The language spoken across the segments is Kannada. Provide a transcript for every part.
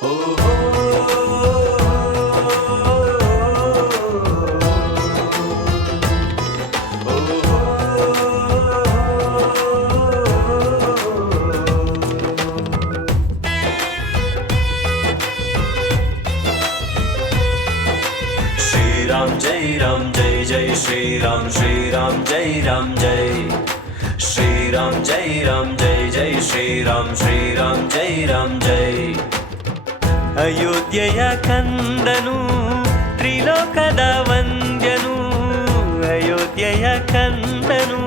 राम जय जय श्री राम जय राम जय श्री राम जय जय श्री राम जय राम जय ಅಯೋಧ್ಯೆಯ ಕಂದನು ತ್ರಿಲೋಕದ ವಂದ್ಯನು ಅಯೋಧ್ಯೆಯ ಕಂದನು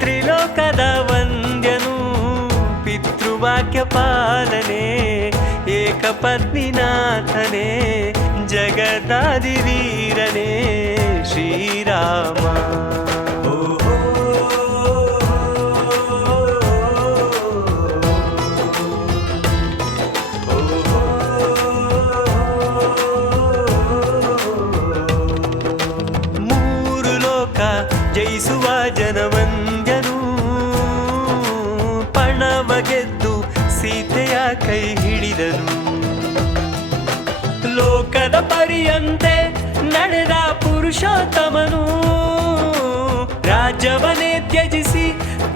ತ್ರಿಲೋಕದ ವಂದ್ಯನು ಪಿತೃವಾಕ್ಯ ಪಾಲನೆ ಏಕಪತ್ನಿನಾಥನೇ ಜಗದಾದಿವೀರನೇ ಶ್ರೀರಾಮ ಜಯಿಸುವ ಜನವಂದ್ಯನು ಪಣವ ಗೆದ್ದು ಸೀತೆಯ ಕೈ ಹಿಡಿದನು ಲೋಕದ ಪರಿಯಂತೆ ನಡೆದ ಪುರುಷೋತ್ತಮನು ರಾಜ್ಯವನ್ನೇ ತ್ಯಜಿಸಿ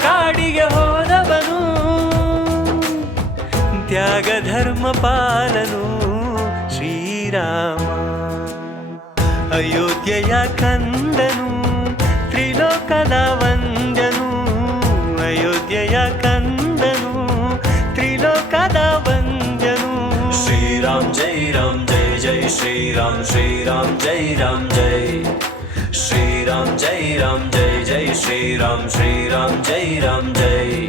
ಕಾಡಿಗೆ ಹೋದವನು ತ್ಯಾಗ ಧರ್ಮ ಪಾಲನು ಶ್ರೀರಾಮ ಅಯೋಧ್ಯೆಯ ಕಂದನು ತ್ರಿಲೋಕದ ವಂದ್ಯನು ಅಯೋಧ್ಯೆಯ ಕಂದನು ತ್ರಿಲೋಕದ ವಂದ್ಯನು ಶ್ರೀರಾಮ್ ಜಯ ಜಯ ಶ್ರೀರಾಮ್ ಜಯ ರಾಮ್ ಜಯ ಶ್ರೀರಾಮ್ ಜಯ ಜಯ ಶ್ರೀರಾಮ್ ಜಯ ರಾಮ್ ಜಯ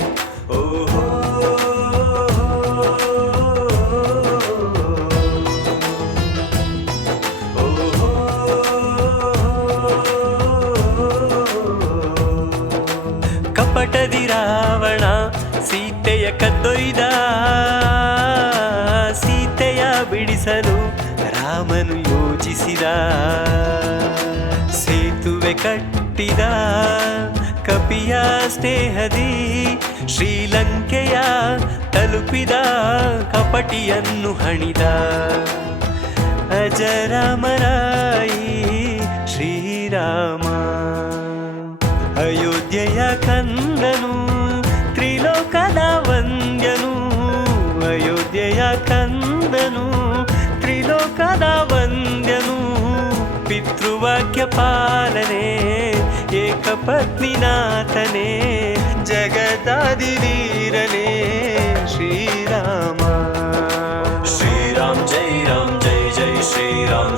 ಕಪಟದಿ ರಾವಣ ಸೀತೆಯ ಕದ್ದೊಯ್ದ ಸೀತೆಯ ಬಿಡಿಸಲು ರಾಮನು ಯೋಚಿಸಿದ ಸೇತುವೆ ಕಟ್ಟಿದ ಕಪಿಯ ಸ್ನೇಹದಿ ಶ್ರೀಲಂಕೆಯ ತಲುಪಿದ ಕಪಟಿಯನ್ನು ಹಣಿದ ಅಜರಾಮರಾಯಿ ಶ್ರೀರಾಮ ಅಯೋಧ್ಯೆಯ ಕಂದನು ತ್ರಿಲೋಕದ ವಂದ್ಯನು ಅಯೋಧ್ಯೆಯ ಕಂದನು ತ್ರಿಲೋಕದ ವಂದ್ಯನು ಪಿತೃವಾಕ್ಯ ಪಾಲನೆ ಏಕಪತ್ನಿನಾಥನೇ ಜಗದಾದಿವೀರನೇ ಶ್ರೀರಾಮ ಶ್ರೀರಾಮ್ ಜಯ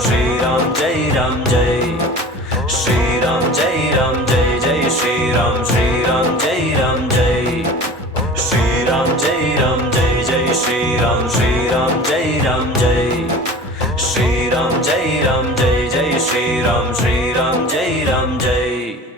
ಶ್ರೀರಾಮ್ ಜಯ ರಾಮ್ ಜಯ ಶ್ರೀರಾಮ್ ಜಯ ಜಯ ಶ್ರೀರಾಮ್ ಜಯ ರಾಮ್ ಜಯ ಶ್ರೀರಾಮ್ ಜಯ ಜಯ ಶ್ರೀರಾಮ್ ಜಯ ರಾಮ್ ಜಯ ಶ್ರೀರಾಮ್ ಜಯ ಜಯ ಶ್ರೀರಾಮ್ ಜಯ ರಾಮ್ ಜಯ